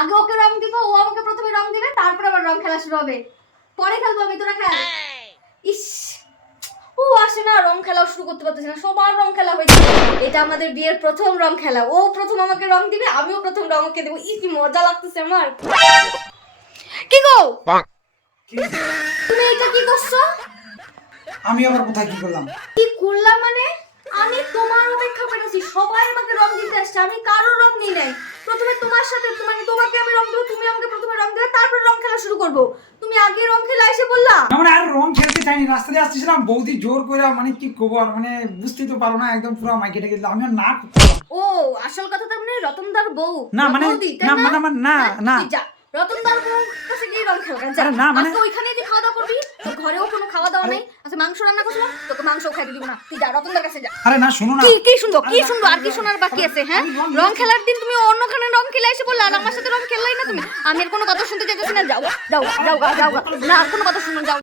আগে ওকে রং দিব, ও আমাকে প্রথমে রং দিবে, তারপর আবার রং খেলা শুরু হবে। পরে খেলবো আমি, তোরা খেল। ইস, ও আসে না, রং খেলাও শুরু করতে পারতেছে না, সবার রং খেলা হয়েছে। এটা আমাদের বিয়ের প্রথম রং খেলা, ও প্রথম আমাকে রং দিবে, আমিও প্রথম রং ওকে দেবো। কি মজা লাগতেছে আমার। কি গো, তুমি এটা কি করছো? আমি আবার কোথায় কি করলাম? কি করলাম মানে? আমি তোমার অপেক্ষা করেছি, সবাই আমাকে রং দিতে আসছে, আমি কারো রং নিই নাই। প্রথমে তোমার সাথে মানে তোমাকে আমি রং দেবো, তুমি আমাকে প্রথমে রং দেবে, তারপর রং খেলা শুরু করব। তুমি আগে রং খেলা এসে বললা। না মানে আর রং খেলতে চাইনি, রাস্তা দিয়ে আসছিলাম, বৌদি জোর করে মানে কি খবর মানে বুঝতেই তো পারো না, একদম পুরো মাইকেটে গেছিল, আমি আর না করতাম। ও আসল কথা তার মানে রতনদার বউ না মানে বৌদি, তাই না মানে আমার না হ্যাঁ, না তুই যা রতনদার বউ কাছে গিয়ে রং খেলা যা। আরে না মানে আজকে ওইখানেই তুই খাওয়া দাওয়া করবি, তোর ঘরেও কোনো খাওয়া দাওয়া নেই। আচ্ছা মাংস রান্না করছিলাম, তোকে মাংস খাইতে দিব না, তুই যা রতনদার কাছে যা। আরে না শোনো না, কি কি শুনবো, কি শুনবো, আর কি শোনার বাকি আছে? হ্যাঁ, রং খেলার দিন তুমি অন্যখানে রং খেলা এসে বললা, আর আমার সাথে রং খেললাই না তুমি। আমি আর কোনো কথা শুনতে চাইতেছি না, যাও যাও যাও যাও, না আর কোনো কথা শুনো, যাও।